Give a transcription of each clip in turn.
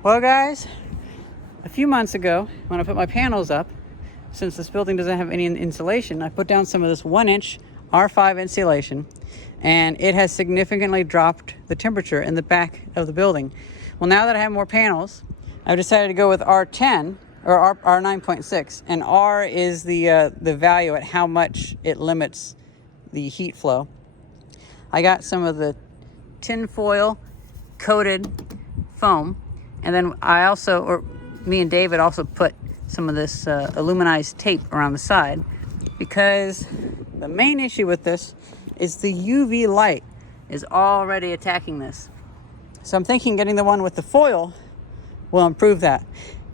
Well, guys, a few months ago, when I put my panels up, since this building doesn't have any insulation, I put down some of this 1-inch R5 insulation, and it has significantly dropped the temperature in the back of the building. Well, now that I have more panels, I've decided to go with R10 or R9.6, and R is the value at how much it limits the heat flow. I got some of the tinfoil coated foam, and then me and David also put some of this aluminized tape around the side, because the main issue with this is the UV light is already attacking this. So I'm thinking getting the one with the foil will improve that.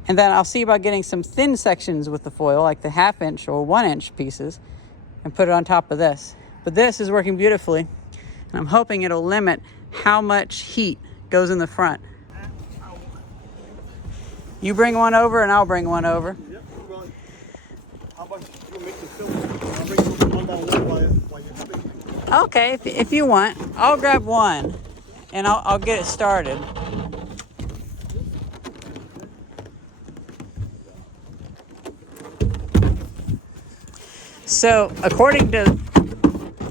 And then I'll see about getting some thin sections with the foil, like the 1/2-inch or 1-inch pieces, and put it on top of this. But this is working beautifully, and I'm hoping it'll limit how much heat goes in the front. You bring one over and I'll bring one over. Yep, well, how about you make the film? I'll bring one down while you're speaking. Okay, if you want, I'll grab one and I'll get it started. So according to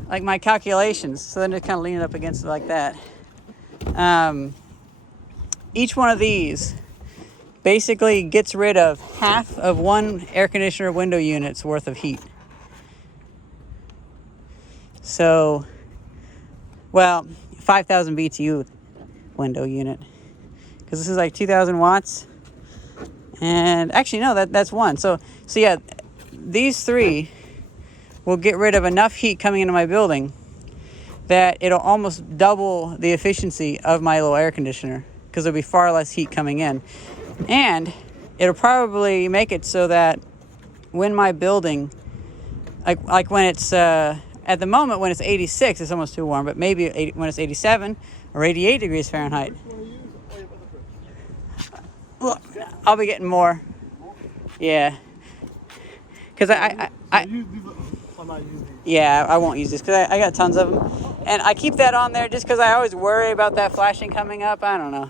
like my calculations, so then just kind of lean it up against it like that. Each one of these basically gets rid of half of one air conditioner window unit's worth of heat. So, well, 5,000 BTU window unit, because this is like 2,000 watts. And actually, no, that's one. So yeah, these three will get rid of enough heat coming into my building that it'll almost double the efficiency of my little air conditioner, because there'll be far less heat coming in. And it'll probably make it so that when my building, like when it's, at the moment when it's 86, it's almost too warm, but maybe when it's 87 or 88 degrees Fahrenheit. Well, I'll be getting more. Yeah. Because yeah, I won't use this because I got tons of them. And I keep that on there just because I always worry about that flashing coming up. I don't know.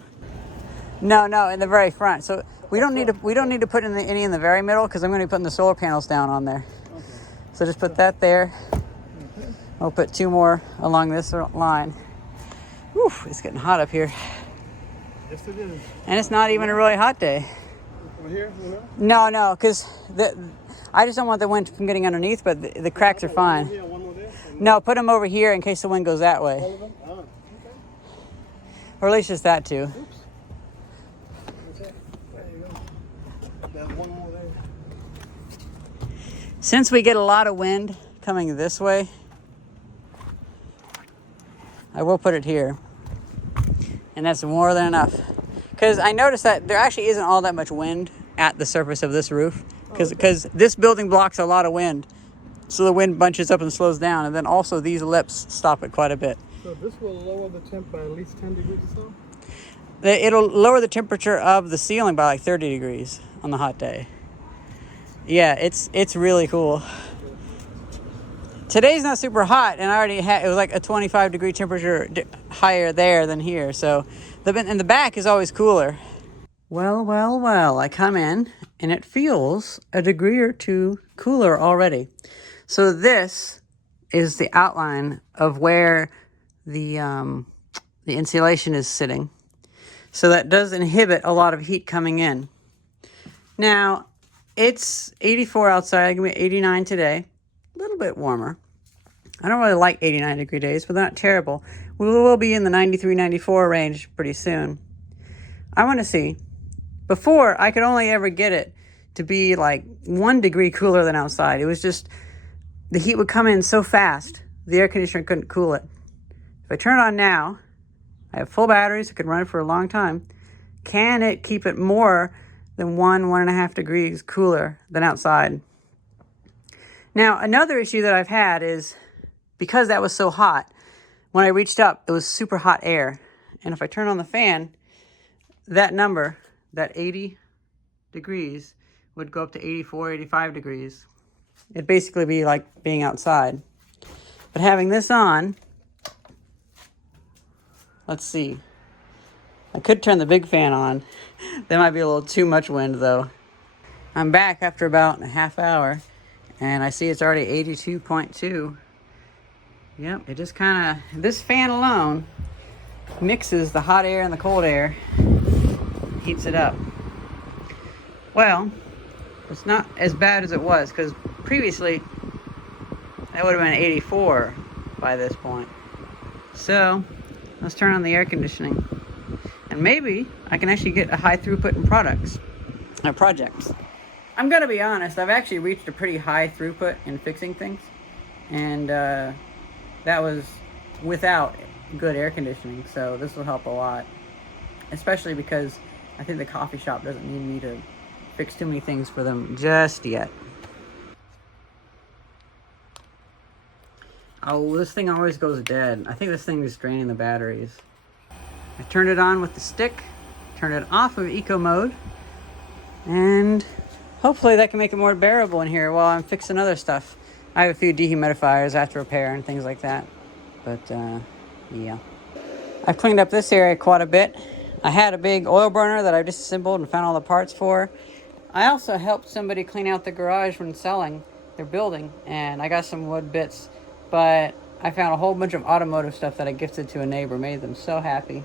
No, in the very front. So we don't need to put any in the very middle, because I'm going to be putting the solar panels down on there. Okay. So just put that there. We'll put two more along this line. Whew, it's getting hot up here. Yes, it is. And it's not even a really hot day. Over here? No, because I just don't want the wind from getting underneath, but the cracks are fine. One one more there? No, put them over here in case the wind goes that way. All of them? Ah, okay. Or at least just that too. Oops. There you go. There's one more there. Since we get a lot of wind coming this way, I will put it here. And that's more than enough. Because I noticed that there actually isn't all that much wind at the surface of this roof. Because this building blocks a lot of wind. So the wind bunches up and slows down. And then also these lips stop it quite a bit. So this will lower the temp by at least 10 degrees or so? It'll lower the temperature of the ceiling by like 30 degrees on the hot day. Yeah, it's really cool. Today's not super hot, and I already had, it was like a 25 degree temperature higher there than here. So in the back is always cooler. Well, I come in and it feels a degree or two cooler already. So this is the outline of where the insulation is sitting. So that does inhibit a lot of heat coming in. Now, it's 84 outside, gonna be 89 today. A little bit warmer. I don't really like 89 degree days, but they're not terrible. We will be in the 93, 94 range pretty soon. I want to see. Before, I could only ever get it to be like 1 degree cooler than outside. It was just, the heat would come in so fast, the air conditioner couldn't cool it. If I turn it on now, I have full batteries, I could run it for a long time. Can it keep it more than 1.5 degrees cooler than outside? Now, another issue that I've had is, because that was so hot, when I reached up, it was super hot air. And if I turn on the fan, that number, that 80 degrees, would go up to 84, 85 degrees. It'd basically be like being outside. But having this on, let's see. I could turn the big fan on. There might be a little too much wind though. I'm back after about a half hour and I see it's already 82.2. Yep, it just kind of, this fan alone mixes the hot air and the cold air, heats it up. Well, it's not as bad as it was because previously that would have been 84 by this point. So let's turn on the air conditioning and maybe I can actually get a high throughput in projects. I'm gonna be honest, I've actually reached a pretty high throughput in fixing things, and that was without good air conditioning, so this will help a lot, especially because I think the coffee shop doesn't need me to fix too many things for them just yet. Oh, this thing always goes dead. I think this thing is draining the batteries. I turned it on with the stick, turned it off of eco mode, and hopefully that can make it more bearable in here while I'm fixing other stuff. I have a few dehumidifiers I have to repair and things like that. But, yeah. I've cleaned up this area quite a bit. I had a big oil burner that I disassembled and found all the parts for. I also helped somebody clean out the garage when selling their building, and I got some wood bits. But I found a whole bunch of automotive stuff that I gifted to a neighbor. Made them so happy.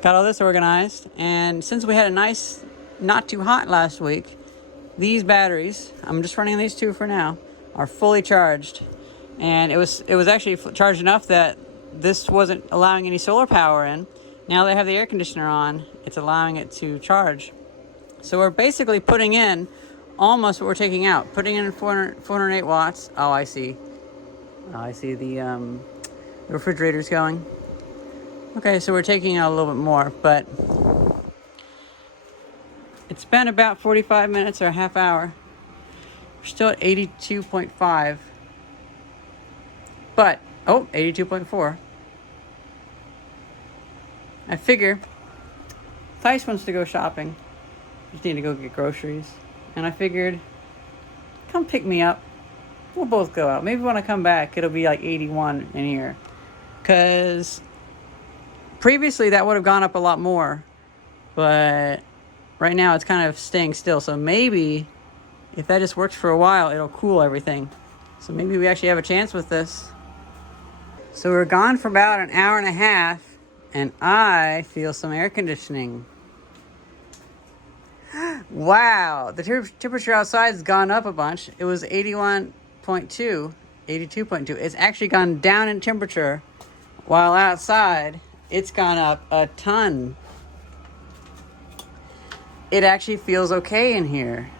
Got all this organized, and since we had a nice, not too hot last week, these batteries, I'm just running these two for now, are fully charged. And it was actually charged enough that this wasn't allowing any solar power in. Now they have the air conditioner on, it's allowing it to charge. So we're basically putting in almost what we're taking out. Putting in 408 watts. Oh, I see. I see the refrigerator's going. Okay, so we're taking out a little bit more, but it's been about 45 minutes or a half hour. We're still at 82.5. But, 82.4. I figure Theis wants to go shopping. Just need to go get groceries. And I figured, come pick me up. We'll both go out. Maybe when I come back, it'll be like 81 in here. Because previously that would have gone up a lot more. But right now it's kind of staying still. So maybe if that just works for a while, it'll cool everything. So maybe we actually have a chance with this. So we're gone for about an hour and a half, and I feel some air conditioning. Wow, the temperature outside has gone up a bunch. It was 81.2, 82.2. It's actually gone down in temperature, while outside it's gone up a ton. It actually feels okay in here.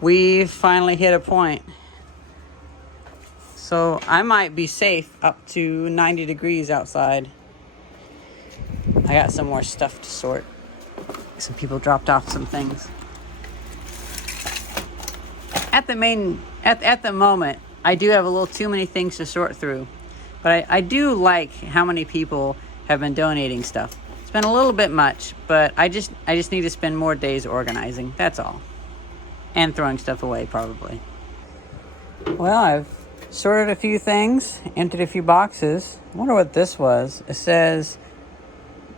We've finally hit a point. So I might be safe up to 90 degrees outside. I got some more stuff to sort. Some people dropped off some things. At the moment, I do have a little too many things to sort through. But I do like how many people have been donating stuff. It's been a little bit much, but I just need to spend more days organizing. That's all. And throwing stuff away, probably. Well, I've sorted a few things, emptied a few boxes. I wonder what this was. It says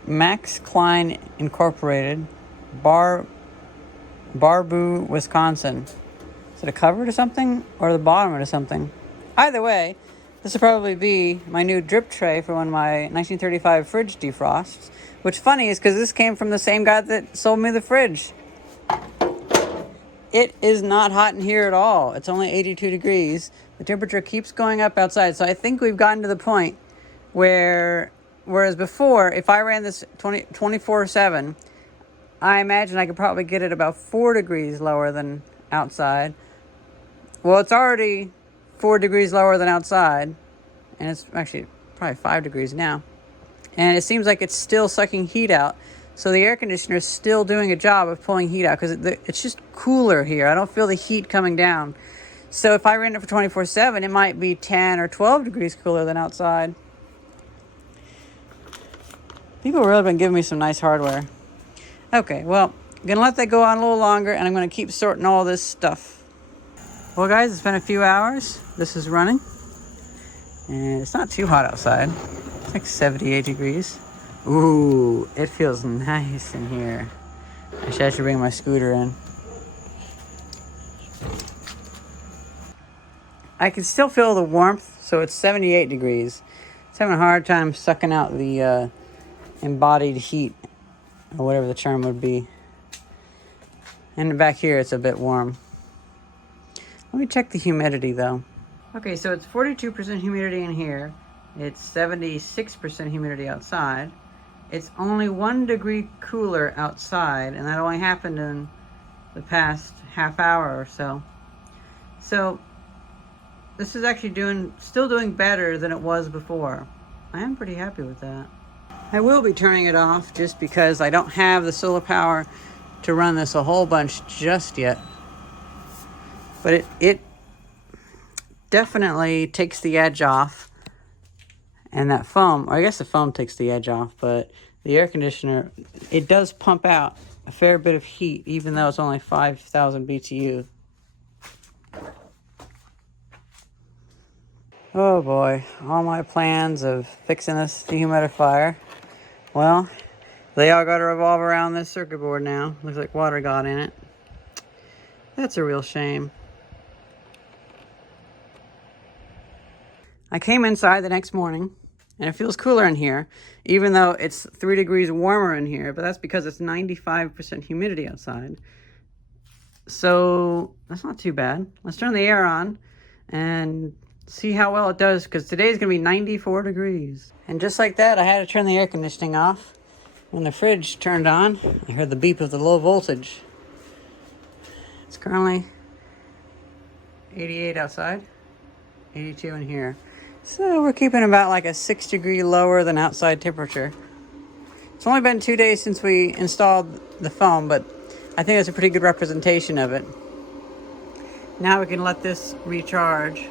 Max Klein Incorporated, Barbu, Wisconsin. Is it a cover to something or the bottom of something? Either way, this will probably be my new drip tray for when my 1935 fridge defrosts. Which funny is because this came from the same guy that sold me the fridge. It is not hot in here at all. It's only 82 degrees. The temperature keeps going up outside. So I think we've gotten to the point where, whereas before, if I ran this 24/7, I imagine I could probably get it about 4 degrees lower than outside. Well, it's already 4 degrees lower than outside. And it's actually probably 5 degrees now. And it seems like it's still sucking heat out. So the air conditioner is still doing a job of pulling heat out because it's just cooler here. I don't feel the heat coming down. So if I ran it for 24/7, it might be 10 or 12 degrees cooler than outside. People have really been giving me some nice hardware. Okay, well, I'm going to let that go on a little longer, and I'm going to keep sorting all this stuff. Well, guys, it's been a few hours. This is running. And it's not too hot outside. It's like 78 degrees. Ooh, it feels nice in here. Actually, I should bring my scooter in. I can still feel the warmth, so it's 78 degrees. It's having a hard time sucking out the embodied heat, or whatever the term would be. And back here, it's a bit warm. Let me check the humidity, though. Okay, so it's 42% humidity in here. It's 76% humidity outside. It's only 1 degree cooler outside, and that only happened in the past half hour or so. So this is actually still doing better than it was before. I am pretty happy with that. I will be turning it off just because I don't have the solar power to run this a whole bunch just yet. But it definitely takes the edge off. And that foam, or I guess the foam takes the edge off, but the air conditioner, it does pump out a fair bit of heat, even though it's only 5,000 BTU. Oh boy, all my plans of fixing this dehumidifier, well, they all got to revolve around this circuit board now. Looks like water got in it. That's a real shame. I came inside the next morning, and it feels cooler in here, even though it's 3 degrees warmer in here, but that's because it's 95% humidity outside. So that's not too bad. Let's turn the air on and see how well it does, because today's gonna be 94 degrees. And just like that, I had to turn the air conditioning off. When the fridge turned on, I heard the beep of the low voltage. It's currently 88 outside, 82 in here. So we're keeping about like a 6 degree lower than outside temperature. It's only been 2 days since we installed the foam, but I think that's a pretty good representation of it. Now we can let this recharge.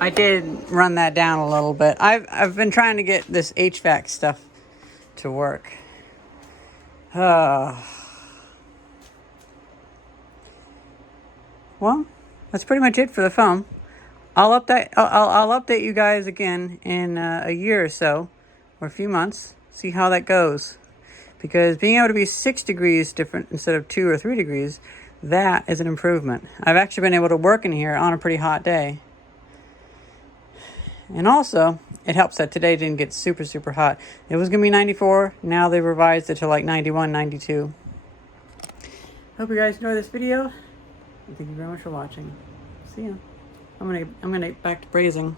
I did run that down a little bit. I've been trying to get this HVAC stuff to work. Well, that's pretty much it for the foam. I'll update you guys again in a year or so, or a few months. See how that goes. Because being able to be 6 degrees different instead of 2 or 3 degrees, that is an improvement. I've actually been able to work in here on a pretty hot day. And also, it helps that today didn't get super, super hot. It was going to be 94. Now they've revised it to like 91, 92. Hope you guys enjoyed this video. And thank you very much for watching. See ya. I'm gonna get back to brazing.